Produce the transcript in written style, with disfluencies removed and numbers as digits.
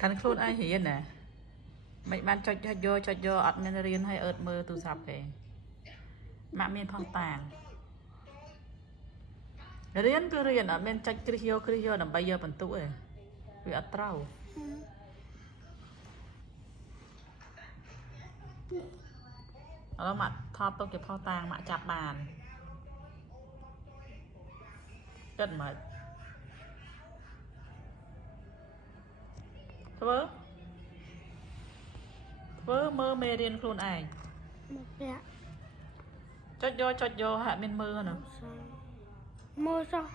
Khăn khôn ai hiền nè. Mấy bạn cho vô ọt men riêng hay ớt mơ tụ sạp kì. Mạ miên phong tàng. Riêng cứ riêng ọt men cho kri vô nằm bây giờ bằng tụ ấy. Vì ọt trâu. Đó mặt thọt tôi kịp phong tàng mạ chạp bàn. Rất mệt. Vớ mơ mê riêng khôn ai. Cho vô hạ miên mơ nè. Mơ sao?